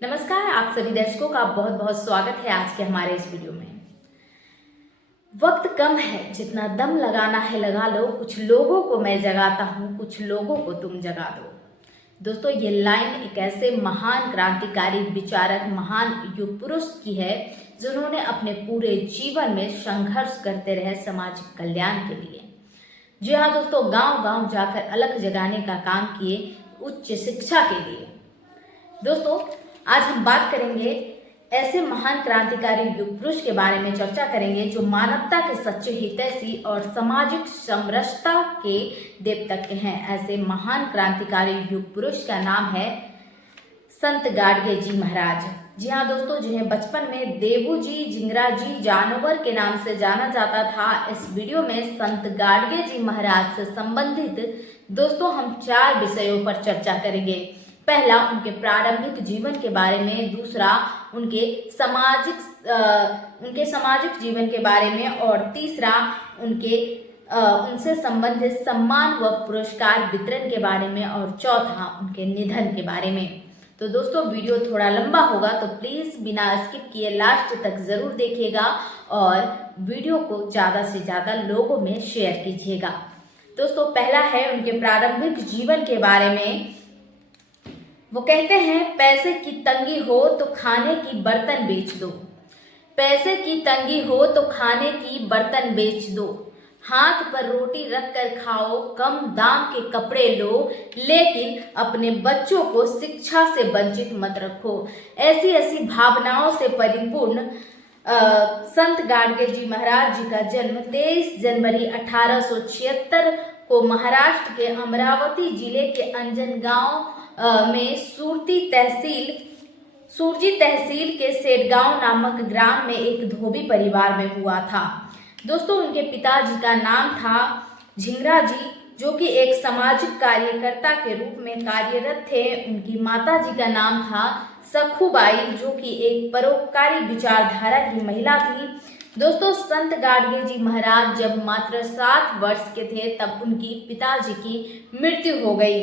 नमस्कार, आप सभी दर्शकों का बहुत बहुत स्वागत है आज के हमारे इस वीडियो में। वक्त कम है, जितना दम लगाना है लगा लो, कुछ लोगों को मैं जगाता हूँ, कुछ लोगों को तुम जगा दो। दोस्तों, ये लाइन एक ऐसे महान क्रांतिकारी विचारक, महान युग पुरुष की है जिन्होंने अपने पूरे जीवन में संघर्ष करते रहे सामाजिक कल्याण के लिए। जी हाँ दोस्तों, गांव गांव जाकर अलख जगाने का काम किए उच्च शिक्षा के लिए। दोस्तों, आज हम बात करेंगे ऐसे महान क्रांतिकारी युग पुरुष के बारे में चर्चा करेंगे जो मानवता के सच्चे हितैषी और सामाजिक समरसता के देवतक हैं। ऐसे महान क्रांतिकारी युग पुरुष का नाम है संत गाडगे जी महाराज। जी हाँ दोस्तों, जिन्हें बचपन में देवू जी, जिंगरा जी, जानवर के नाम से जाना जाता था। इस वीडियो में संत गाडगे जी महाराज से संबंधित दोस्तों हम 4 विषयों पर चर्चा करेंगे। पहला, उनके प्रारंभिक जीवन के बारे में। दूसरा, उनके सामाजिक जीवन के बारे में। और तीसरा, उनसे संबंधित सम्मान व पुरस्कार वितरण के बारे में। और चौथा, उनके निधन के बारे में। तो दोस्तों, वीडियो थोड़ा लंबा होगा तो प्लीज़ बिना स्किप किए लास्ट तक ज़रूर देखिएगा और वीडियो को ज़्यादा से ज़्यादा लोगों में शेयर कीजिएगा। दोस्तों, पहला है उनके प्रारंभिक जीवन के बारे में। वो कहते हैं, पैसे की तंगी हो तो खाने की बर्तन बेच दो। पैसे की तंगी हो तो खाने की बर्तन बेच दो। हाथ पर रोटी रख कर खाओ, कम दाम के कपड़े लो, लेकिन अपने बच्चों को शिक्षा से वंचित मत रखो। ऐसी ऐसी भावनाओं से परिपूर्ण संत गाडगे जी महाराज जी का जन्म 23 जनवरी 1876 को महाराष्ट्र के अमरावती जिले के अंजनगांव में सुरजी तहसील के सेठगांव नामक ग्राम में एक धोबी परिवार में हुआ था। दोस्तों, उनके पिताजी का नाम था झिंगरा जी, जो कि एक सामाजिक कार्यकर्ता के रूप में कार्यरत थे। उनकी माता जी का नाम था सखुबाई, जो कि एक परोपकारी विचारधारा की महिला थी। दोस्तों, संत गाडगे जी महाराज जब मात्र 7 वर्ष के थे तब उनकी पिताजी की मृत्यु हो गई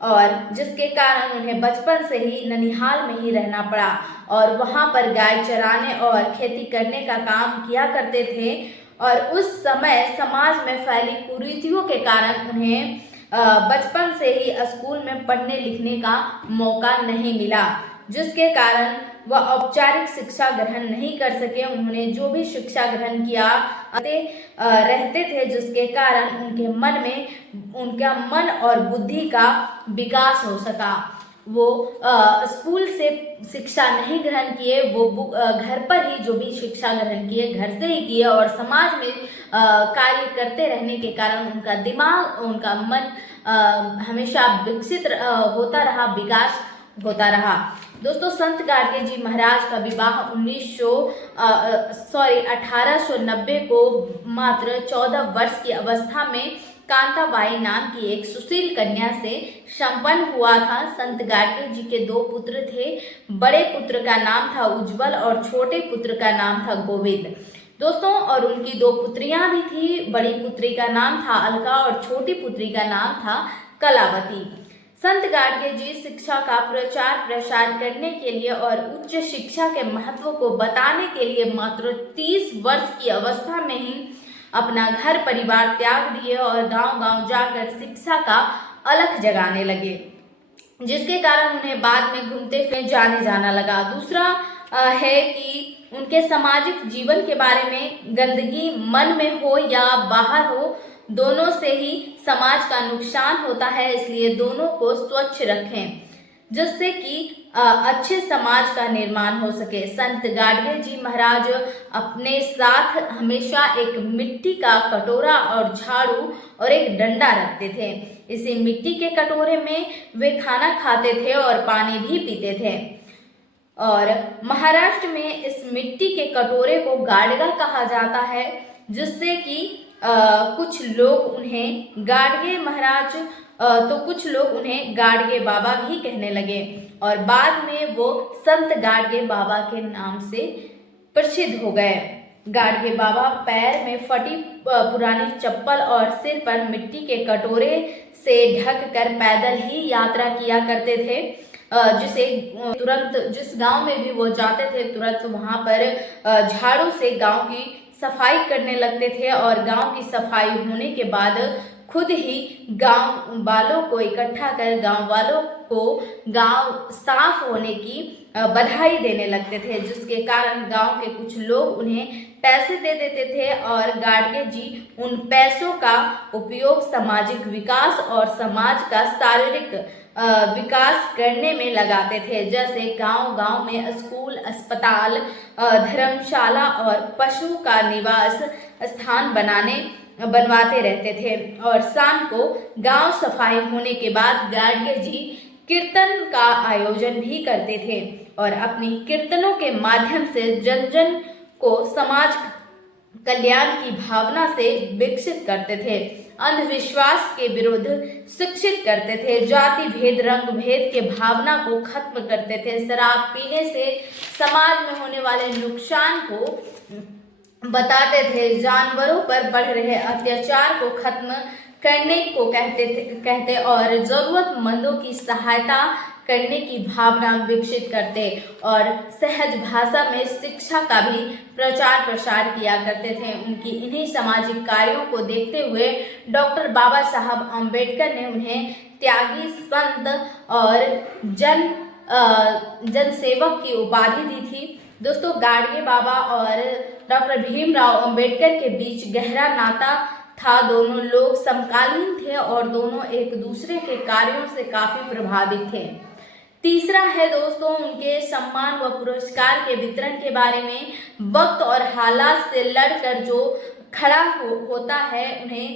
और जिसके कारण उन्हें बचपन से ही ननिहाल में ही रहना पड़ा और वहाँ पर गाय चराने और खेती करने का काम किया करते थे। और उस समय समाज में फैली कुरीतियों के कारण उन्हें बचपन से ही स्कूल में पढ़ने लिखने का मौका नहीं मिला, जिसके कारण वह औपचारिक शिक्षा ग्रहण नहीं कर सके। उन्होंने जो भी शिक्षा ग्रहण किया रहते थे, जिसके कारण उनका मन और बुद्धि का विकास हो सका। वो स्कूल से शिक्षा नहीं ग्रहण किए, वो घर पर ही जो भी शिक्षा ग्रहण किए घर से ही किए और समाज में कार्य करते रहने के कारण उनका दिमाग, उनका मन हमेशा विकसित होता रहा, विकास होता रहा। दोस्तों, संत गाडगे जी महाराज का विवाह 1890 को मात्र 14 वर्ष की अवस्था में कांताबाई नाम की एक सुशील कन्या से संपन्न हुआ था। संत गाडगे जी के 2 पुत्र थे। बड़े पुत्र का नाम था उज्जवल और छोटे पुत्र का नाम था गोविंद। दोस्तों, और उनकी 2 पुत्रियां भी थी। बड़ी पुत्री का नाम था अलका और छोटी पुत्री का नाम था कलावती। संत गाडगे जी शिक्षा का प्रचार प्रसार करने के लिए और उच्च शिक्षा के महत्व को बताने के लिए मात्र 30 वर्ष की अवस्था में ही अपना घर परिवार त्याग दिए और गांव-गांव जाकर शिक्षा का अलख जगाने लगे, जिसके कारण उन्हें बाद में घूमते फिरते जाने जाना लगा। दूसरा है कि उनके सामाजिक जीवन के बारे में। गंदगी मन में हो या बाहर हो, दोनों से ही समाज का नुकसान होता है, इसलिए दोनों को स्वच्छ रखें जिससे कि अच्छे समाज का निर्माण हो सके। संत गाडगे जी महाराज अपने साथ हमेशा एक मिट्टी का कटोरा और झाड़ू और एक डंडा रखते थे। इसी मिट्टी के कटोरे में वे खाना खाते थे और पानी भी पीते थे। और महाराष्ट्र में इस मिट्टी के कटोरे को गाडगा कहा जाता है, जिससे कि कुछ लोग उन्हें गाडगे महाराज तो कुछ लोग उन्हें गाडगे बाबा भी कहने लगे और बाद में वो संत गाडगे बाबा के नाम से प्रसिद्ध हो गए। गाडगे बाबा पैर में फटी पुरानी चप्पल और सिर पर मिट्टी के कटोरे से ढक कर पैदल ही यात्रा किया करते थे। जिसे तुरंत जिस गांव में भी वो जाते थे तुरंत वहां पर झाड़ू से गांव की सफाई करने लगते थे और गांव की सफाई होने के बाद खुद ही गांव वालों को इकट्ठा कर गांव वालों को गांव साफ होने की बधाई देने लगते थे, जिसके कारण गांव के कुछ लोग उन्हें पैसे दे देते थे और गाडगे जी उन पैसों का उपयोग सामाजिक विकास और समाज का शारीरिक विकास करने में लगाते थे। जैसे गांव-गांव में स्कूल, अस्पताल, धर्मशाला और पशु का निवास स्थान बनवाते रहते थे और शाम को गांव सफाई होने के बाद गाडगे जी कीर्तन का आयोजन भी करते थे और अपनी कीर्तनों के माध्यम से जन जन को समाज कल्याण की भावना से विकसित करते थे, अंधविश्वास के विरुद्ध शिक्षित करते थे, जाति भेद रंग भेद के भावना को खत्म करते थे, शराब पीने से समाज में होने वाले नुकसान को बताते थे, जानवरों पर बढ़ रहे अत्याचार को खत्म करने को कहते और जरूरतमंदों की सहायता करने की भावना विकसित करते और सहज भाषा में शिक्षा का भी प्रचार प्रसार किया करते थे। उनकी इन्हीं सामाजिक कार्यों को देखते हुए डॉक्टर बाबा साहब अम्बेडकर ने उन्हें त्यागी, संत और जन सेवक की उपाधि दी थी। दोस्तों, गाडगे बाबा और डॉक्टर भीमराव अम्बेडकर के बीच गहरा नाता था। दोनों लोग समकालीन थे और दोनों एक दूसरे के कार्यों से काफी प्रभावित थे। तीसरा है दोस्तों उनके सम्मान व पुरस्कार के वितरण के बारे में। वक्त और हालात से लड़कर जो खड़ा होता है उन्हें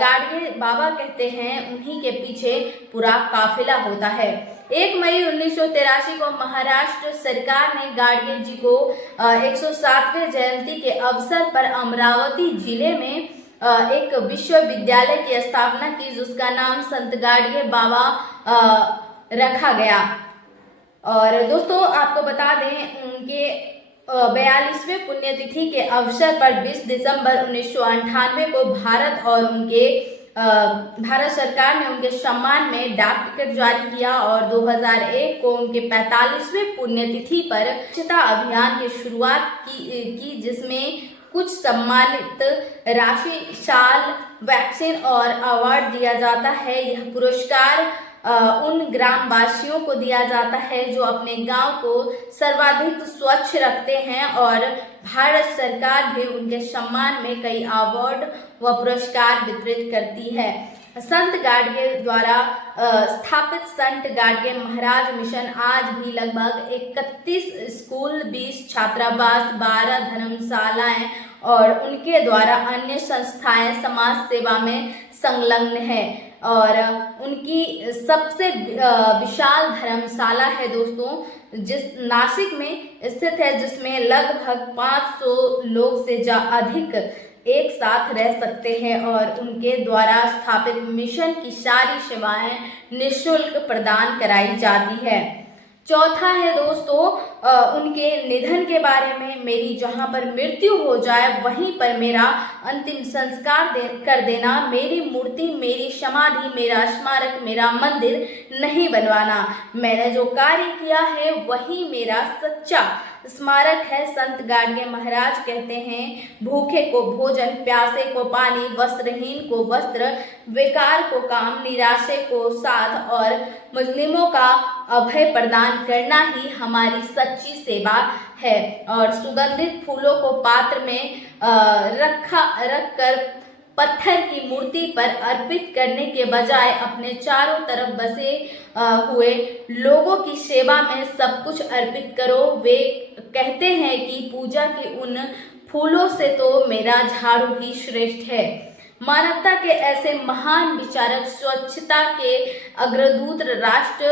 गाडगे बाबा कहते हैं, उन्हीं के पीछे पूरा काफिला होता है। 1 मई 1983 को महाराष्ट्र सरकार ने गाडगे जी को 107वें जयंती के अवसर पर अमरावती जिले में एक विश्वविद्यालय की स्थापना की, जिसका नाम संत गाडगे बाबा रखा गया। और दोस्तों आपको बता दें उनके 42वें पुण्यतिथि के अवसर पर 20 दिसंबर 1998 को भारत सरकार ने उनके सम्मान में डाक टिकट जारी किया और 2001 को उनके 45वें पुण्यतिथि पर स्वच्छता अभियान की शुरुआत की जिसमें कुछ सम्मानित राशि, शाल, वैक्सीन और अवार्ड दिया जाता है। यह पुरस्कार उन ग्रामवासियों को दिया जाता है जो अपने गांव को सर्वाधिक स्वच्छ रखते हैं और भारत सरकार भी उनके सम्मान में कई अवार्ड व पुरस्कार वितरित करती है। संत गाडगे द्वारा स्थापित संत गाडगे महाराज मिशन आज भी लगभग 31 स्कूल, 20 छात्रावास, 12 धर्मशालाएं और उनके द्वारा अन्य संस्थाएं समाज सेवा में संलग्न है और उनकी सबसे विशाल धर्मशाला है दोस्तों जिस नासिक में स्थित है, जिसमें लगभग 500 लोग से अधिक एक साथ रह सकते हैं और उनके द्वारा स्थापित मिशन की सारी सेवाएं निःशुल्क प्रदान कराई जाती है। चौथा है दोस्तों उनके निधन के बारे में। मेरी जहां पर मृत्यु हो जाए वहीं पर मेरा अंतिम संस्कार कर देना, मेरी मूर्ति, मेरी समाधि, मेरा स्मारक, मेरा मंदिर नहीं बनवाना। मैंने जो कार्य किया है वही मेरा सच्चा स्मारक है। संत गाडगे महाराज कहते हैं, भूखे को भोजन, प्यासे को पानी, वस्त्रहीन को वस्त्र, बेकार को काम, निराशे को साथ और मुस्लिमों का अभय प्रदान करना ही हमारी सच्ची सेवा है। और सुगंधित फूलों को पात्र में रखकर पत्थर की मूर्ति पर अर्पित करने के बजाय अपने चारों तरफ बसे हुए लोगों की सेवा में सब कुछ अर्पित करो। वे कहते हैं कि पूजा के उन फूलों से तो मेरा झाड़ू ही श्रेष्ठ है। मानवता के ऐसे महान विचारक, स्वच्छता के अग्रदूत राष्ट्र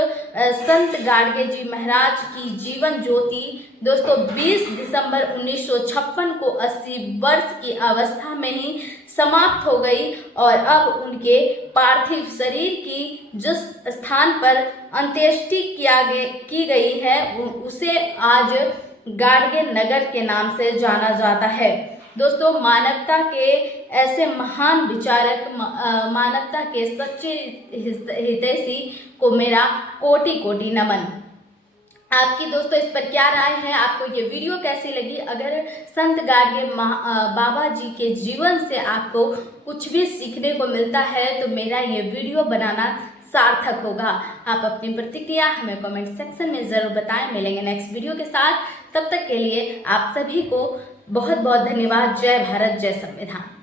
संत गाडगे जी महाराज की जीवन ज्योति दोस्तों 20 दिसंबर 1956 को 80 वर्ष की अवस्था में ही समाप्त हो गई और अब उनके पार्थिव शरीर की जिस स्थान पर अंत्येष्टि की गई है उसे आज गाडगे नगर के नाम से जाना जाता है। दोस्तों मानवता के ऐसे महान विचारक, मानवता के सच्चे हितैषी को मेरा कोटि कोटि नमन। आपकी दोस्तों इस पर क्या राय है, आपको ये वीडियो कैसी लगी? अगर संत गाडगे बाबा जी के जीवन से आपको कुछ भी सीखने को मिलता है तो मेरा ये वीडियो बनाना सार्थक होगा। आप अपनी प्रतिक्रिया हमें कमेंट सेक्शन में ज़रूर बताएं। मिलेंगे नेक्स्ट वीडियो के साथ, तब तक के लिए आप सभी को बहुत बहुत धन्यवाद। जय भारत, जय संविधान।